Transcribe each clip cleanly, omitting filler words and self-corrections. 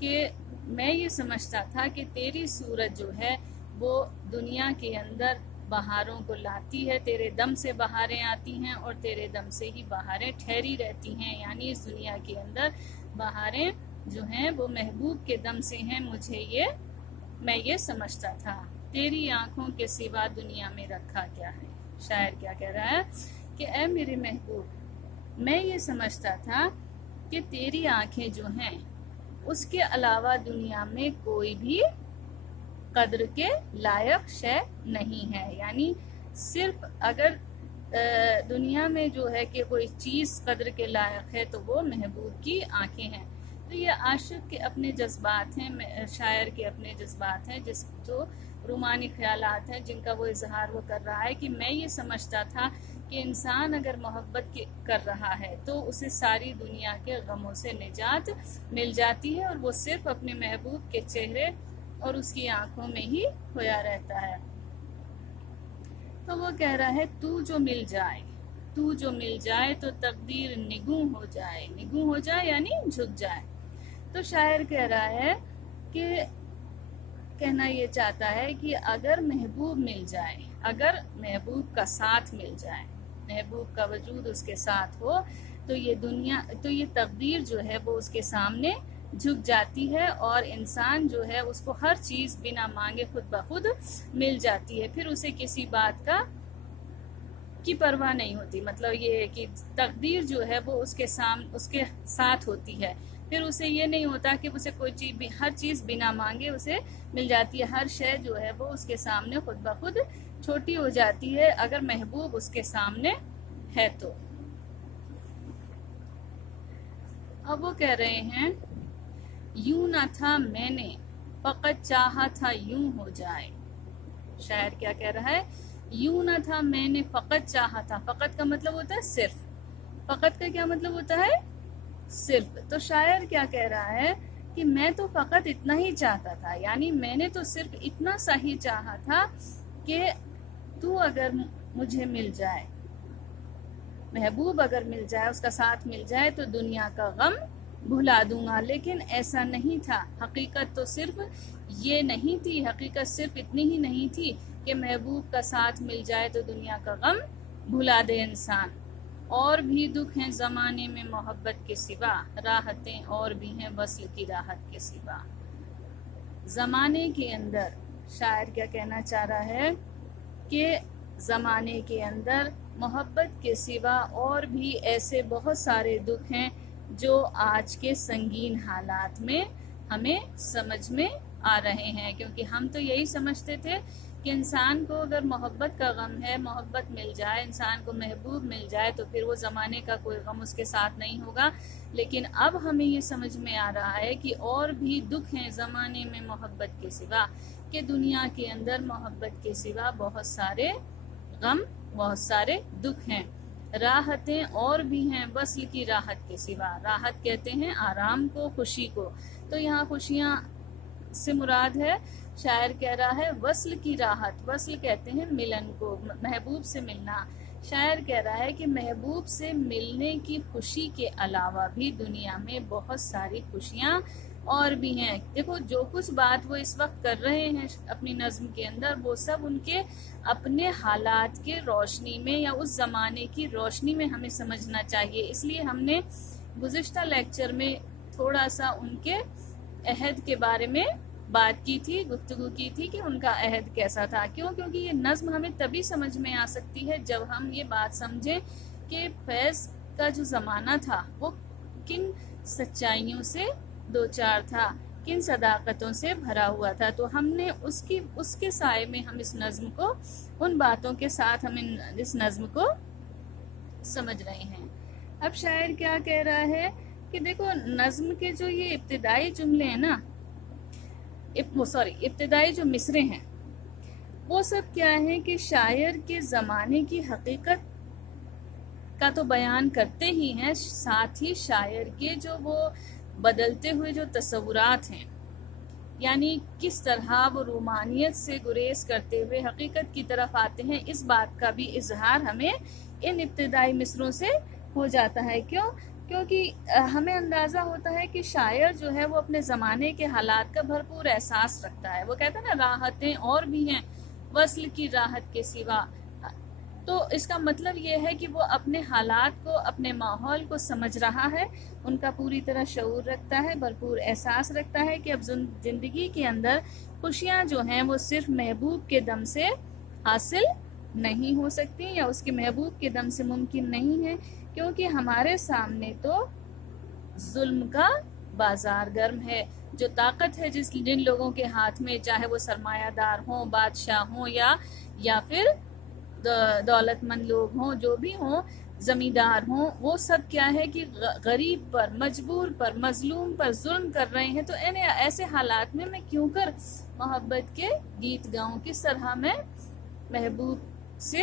کہ میں یہ سمجھتا تھا کہ تیری صورت جو ہے وہ دنیا کے اندر بہاروں کو لاتی ہے، تیرے دم سے بہاریں آتی ہیں اور تیرے دم سے ہی بہاریں ٹھہری رہتی ہیں، یعنی اس دنیا کے اندر بہاریں جو ہیں وہ محبوب کے دم سے ہیں، میں یہ سمجھتا تھا، تیری آنکھوں کے سوا دنیا میں رکھا کیا ہے۔ شاعر کیا کہہ رہا ہے کہ اے میرے محبوب، میں یہ سمجھتا تھا کہ تیری آنکھیں جو ہیں اس کے علاوہ دنیا میں کوئی بھی قدر کے لائق شے نہیں ہے، یعنی صرف اگر دنیا میں جو ہے کہ کوئی چیز قدر کے لائق ہے تو وہ محبوب کی آنکھیں ہیں۔ تو یہ عاشق کے اپنے جذبات ہیں، شاعر کے اپنے جذبات ہیں، جو رومانی خیالات ہیں جن کا وہ اظہار وہ کر رہا ہے کہ میں یہ سمجھتا تھا کہ انسان اگر محبت کر رہا ہے تو اسے ساری دنیا کے غموں سے نجات مل جاتی ہے اور وہ صرف اپنے محبوب کے چہرے اور اس کی آنکھوں میں ہی کھویا رہتا ہے۔ تو وہ کہہ رہا ہے تو جو مل جائے تو تقدیر نگوں ہو جائے یعنی جھک جائے۔ تو شاعر کہہ رہا ہے کہ کہنا یہ چاہتا ہے کہ اگر محبوب مل جائے، اگر محبوب کا ساتھ مل جائے، محبوب کا وجود اس کے ساتھ ہو تو یہ تقدیر جو ہے وہ اس کے سامنے جھک جاتی ہے اور انسان جو ہے اس کو ہر چیز بنا مانگے خود بخود مل جاتی ہے، پھر اسے کسی بات کی پرواہ نہیں ہوتی۔ مطلب یہ ہے کہ تقدیر جو ہے وہ اس کے ساتھ ہوتی ہے، پھر اسے یہ نہیں ہوتا کہ اسے کوئی چیز، ہر چیز بنا مانگے اسے مل جاتی ہے، ہر شے جو ہے وہ اس کے سامنے خود بخود چھوٹی ہو جاتی ہے اگر محبوب اس کے سامنے ہے تو۔ اب وہ کہہ رہے ہیں یوں نہ تھا میں نے فقط چاہا تھا یوں ہو جائے۔ شاعر کیا کہہ رہا ہے؟ یوں نہ تھا میں نے فقط چاہا تھا، فقط کا مطلب ہوتا ہے صرف، فقط کا کیا مطلب ہوتا ہے؟ صرف۔ تو شاعر کیا کہہ رہا ہے کہ میں تو فقط اتنا ہی چاہتا تھا، یعنی میں نے تو صرف اتنا سا ہی چاہا تھا کہ تو اگر مجھے مل جائے، محبوب اگر مل جائے، اس کا ساتھ مل جائے تو دنیا کا غم بھلا دوں گا، لیکن ایسا نہیں تھا۔ حقیقت تو صرف یہ نہیں تھی، حقیقت صرف اتنی ہی نہیں تھی کہ محبوب کا ساتھ مل جائے تو دنیا کا غم بھلا دے انسان۔ اور بھی دکھ ہیں زمانے میں محبت کے سوا، راحتیں اور بھی ہیں وصل کی راحت کے سوا۔ زمانے کے اندر شاعر کیا کہنا چاہ رہا ہے کہ زمانے کے اندر محبت کے سوا اور بھی ایسے بہت سارے دکھ ہیں جو آج کے سنگین حالات میں ہمیں سمجھ میں آ رہے ہیں، کیونکہ ہم تو یہی سمجھتے تھے کہ انسان کو اگر محبت کا غم ہے، محبت مل جائے، انسان کو محبوب مل جائے تو پھر وہ زمانے کا کوئی غم اس کے ساتھ نہیں ہوگا، لیکن اب ہمیں یہ سمجھ میں آ رہا ہے کہ اور بھی دکھ ہیں زمانے میں محبت کے سوا، کہ دنیا کے اندر محبت کے سوا بہت سارے غم، بہت سارے دکھ ہیں۔ راحتیں اور بھی ہیں وصل کی راحت کے سوا، راحت کہتے ہیں آرام کو، خوشی کو، تو یہاں خوشیاں سے مراد ہے، شاعر کہہ رہا ہے وصل کی راحت، وصل کہتے ہیں ملن کو، محبوب سے ملنا۔ شاعر کہہ رہا ہے کہ محبوب سے ملنے کی خوشی کے علاوہ بھی دنیا میں بہت ساری خوشیاں اور بھی ہیں۔ دیکھو جو کچھ بات وہ اس وقت کر رہے ہیں اپنی نظم کے اندر، وہ سب ان کے اپنے حالات کے روشنی میں یا اس زمانے کی روشنی میں ہمیں سمجھنا چاہیے۔ اس لیے ہم نے گزشتہ لیکچر میں تھوڑا سا ان کے عہد کے بارے میں بات کی تھی، گفتگو کی تھی کہ ان کا عہد کیسا تھا۔ کیوں؟ کیونکہ یہ نظم ہمیں تبھی سمجھ میں آ سکتی ہے جب ہم یہ بات سمجھیں کہ فیض کا جو زمانہ تھا وہ کن سچائیوں سے دوچار تھا، کن صداقتوں سے بھرا ہوا تھا، تو ہم نے اس کے سائے میں ہم اس نظم کو، ان باتوں کے ساتھ ہم اس نظم کو سمجھ رہے ہیں۔ اب شاعر کیا کہہ رہا ہے کہ دیکھو نظم کے جو یہ ابتدائی جملے ہیں نا، ابتدائی جو مصرے ہیں وہ سب کیا ہے کہ شاعر کے زمانے کی حقیقت کا تو بیان کرتے ہی ہیں، ساتھ ہی شاعر کے جو وہ بدلتے ہوئے جو تصورات ہیں، یعنی کس طرح وہ رومانیت سے گریز کرتے ہوئے حقیقت کی طرف آتے ہیں، اس بات کا بھی اظہار ہمیں ان ابتدائی مصروں سے ہو جاتا ہے۔ کیوں کیونکہ ہمیں اندازہ ہوتا ہے کہ شاعر جو ہے وہ اپنے زمانے کے حالات کا بھرپور احساس رکھتا ہے. وہ کہتا ہے نا راحتیں اور بھی ہیں وصل کی راحت کے سوا. تو اس کا مطلب یہ ہے کہ وہ اپنے حالات کو، اپنے ماحول کو سمجھ رہا ہے، ان کا پوری طرح شعور رکھتا ہے، بھرپور احساس رکھتا ہے کہ اب زندگی کے اندر خوشیاں جو ہیں وہ صرف محبوب کے دم سے حاصل نہیں ہو سکتی یا اس کے محبوب کے دم سے ممکن نہیں ہے، کیونکہ ہمارے سامنے تو ظلم کا بازار گرم ہے. جو طاقت ہے جن لوگوں کے ہاتھ میں، چاہے وہ سرمایہ دار ہوں، بادشاہ ہوں یا پھر دولت مند لوگ ہوں، جو بھی ہوں، زمیندار ہوں، وہ سب کیا ہے کہ غریب پر، مجبور پر، مظلوم پر ظلم کر رہے ہیں. تو ایسے حالات میں کیوں کر محبت کے گیت گاؤں، کس طرح میں محبوب سے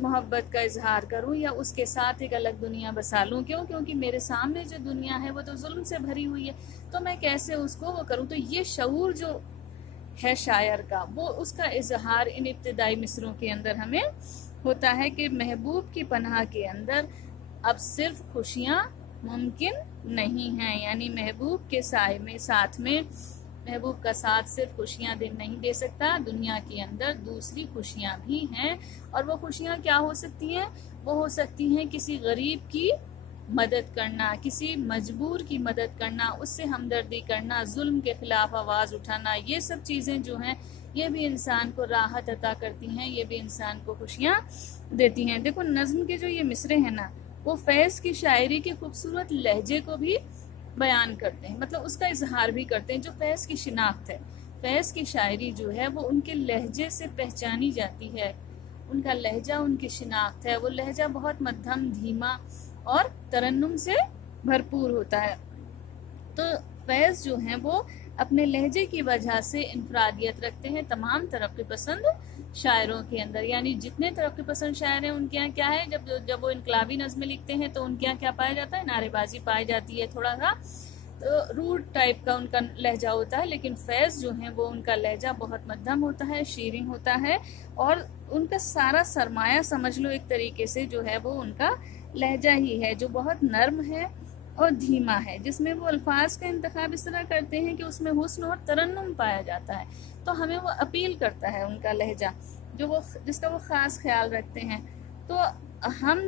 محبت کا اظہار کروں یا اس کے ساتھ ایک الگ دنیا بسا لوں. کیونکہ میرے سامنے جو دنیا ہے وہ تو ظلم سے بھری ہوئی ہے، تو میں کیسے اس کو وہ کروں. تو یہ شعور جو ہے شاعر کا، وہ اس کا اظہار ان ابتدائی مصروں کے اندر ہمیں ہوتا ہے کہ محبوب کی پناہ کے اندر اب صرف خوشیاں ممکن نہیں ہیں. یعنی محبوب کے ساتھ میں محبوب کا ساتھ صرف خوشیاں نہیں دے سکتا، دنیا کے اندر دوسری خوشیاں بھی ہیں. اور وہ خوشیاں کیا ہو سکتی ہیں؟ وہ ہو سکتی ہیں کسی غریب کی مدد کرنا، کسی مجبور کی مدد کرنا، اس سے ہمدردی کرنا، ظلم کے خلاف آواز اٹھانا. یہ سب چیزیں جو ہیں یہ بھی انسان کو راحت عطا کرتی ہیں، یہ بھی انسان کو خوشیاں دیتی ہیں. دیکھو نظم کے جو یہ مصرے ہیں نا، وہ فیض کی شاعری کے خوبصورت لہجے کو بھی بیان کرتے ہیں، مطلب اس کا اظہار بھی کرتے ہیں. جو فیض کی شناخت ہے، فیض کی شاعری جو ہے وہ ان کے لہجے سے پہچانی جاتی ہے. ان کا لہجہ ان کی شناخت ہے. وہ لہجہ بہت مدھم، دھیما اور ترنم سے بھرپور ہوتا ہے. تو فیض جو ہیں وہ اپنے لہجے کی وجہ سے انفرادیت رکھتے ہیں تمام ترقی پسند شاعروں کے اندر. یعنی جتنے ترقی پسند شاعر ہیں ان کے یہاں کیا ہے، جب وہ انقلابی نظمیں لکھتے ہیں تو ان کے یہاں کیا پایا جاتا ہے، نعرے بازی پائی جاتی ہے، تھوڑا سا روڈ ٹائپ کا ان کا لہجہ ہوتا ہے. لیکن فیض جو ہیں وہ ان کا لہجہ بہت مدھم ہوتا ہے، شیریں ہوتا ہے، اور ان کا سارا سرمایہ سمجھ لو ایک طریقے سے جو ہے وہ ان کا لہجہ ہی ہے، جو بہت نرم ہے اور دھیما ہے، جس میں وہ الفاظ کا انتخاب اس طرح کرتے ہیں کہ اس میں حسن اور ترنم پایا جاتا ہے. تو ہمیں وہ اپیل کرتا ہے ان کا لہجہ، جس کا وہ خاص خیال رکھتے ہیں. تو ہم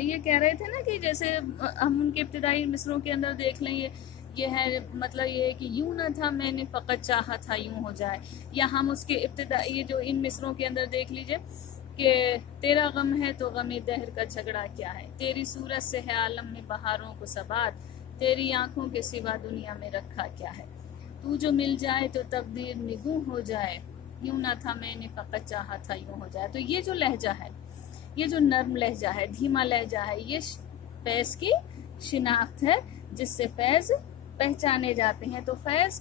یہ کہہ رہے تھے نا کہ جیسے ہم ان کے ابتدائی مصروں کے اندر دیکھ لیں، یہ ہے مطلب یہ ہے کہ یوں نہ تھا میں نے فقط چاہا تھا یوں ہو جائے. یا ہم اس کے ابتدائی یہ جو ان مصروں کے اندر دیکھ لیجئے کہ تیرا غم ہے تو غم دہر کا جھگڑا کیا ہے، تیری صورت سے ہے عالم میں بہاروں کو ثبات، تیری آنکھوں کے سوا دنیا میں رکھا کیا ہے، تو جو مل جائے تو تقدیر نگوں ہو جائے، یوں نہ تھا میں نے فقط چاہا تھا یوں ہو جائے. تو یہ جو لہجہ ہے، یہ جو نرم لہجہ ہے، دھیما لہجہ ہے، یہ فیض کی شناخت ہے جس سے فیض پہچانے جاتے ہیں. تو فیض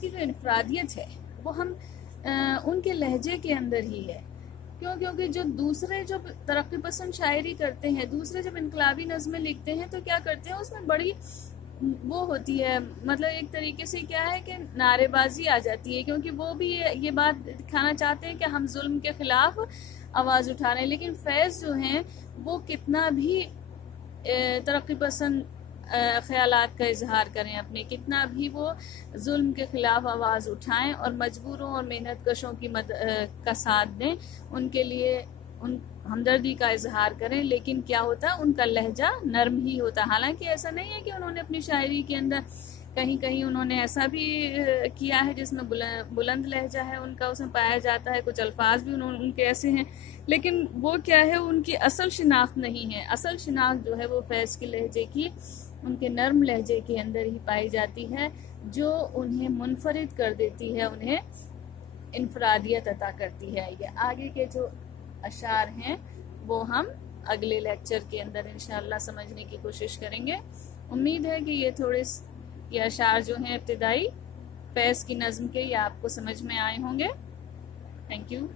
کی جو انفرادیت ہے وہ ہم ان کے لہجے کے اندر ہی ہے. کیونکہ جو دوسرے جو ترقی پسند شاعری کرتے ہیں، دوسرے جب انقلابی نظمیں لکھتے ہیں تو کیا کرتے ہیں، اس میں بڑی وہ ہوتی ہے، مطلب ایک طریقے سے کیا ہے کہ نعرے بازی آ جاتی ہے، کیونکہ وہ بھی یہ بات دکھانا چاہتے ہیں کہ ہم ظلم کے خلاف آواز اٹھا رہے ہیں. لیکن فیض جو ہیں وہ کتنا بھی ترقی پسند خیالات کا اظہار کریں اپنے، کتنا بھی وہ ظلم کے خلاف آواز اٹھائیں اور مجبوروں اور محنت کشوں کا ساتھ دیں، ان کے لیے ان ہمدردی کا اظہار کریں، لیکن کیا ہوتا ہے، ان کا لہجہ نرم ہی ہوتا ہے. حالانکہ ایسا نہیں ہے کہ انہوں نے اپنی شاعری کے اندر کہیں انہوں نے ایسا بھی کیا ہے جس میں بلند لہجہ ہے ان کا، اس میں پایا جاتا ہے کچھ الفاظ بھی ان کے ایسے ہیں، لیکن وہ کیا ہے، ان کی اصل شناخت نہیں ہے. اصل شناخت جو ہے وہ فیض کے لہجے کی، ان کے نرم لہجے کے اندر ہی پائی جاتی ہے، جو انہیں منفرد کر دیتی ہے، انہیں انفرادیت عطا کرتی ہے. یہ آگے کے جو اشعار ہیں وہ ہم اگلے لیکچر کے اندر انشاءاللہ سمجھنے کی کوشش کریں گے. امید ہے کہ یہ اشعار جو ہیں ابتدائی فیض کی نظم کے، یہ آپ کو سمجھ میں آئے ہوں گے. Thank you.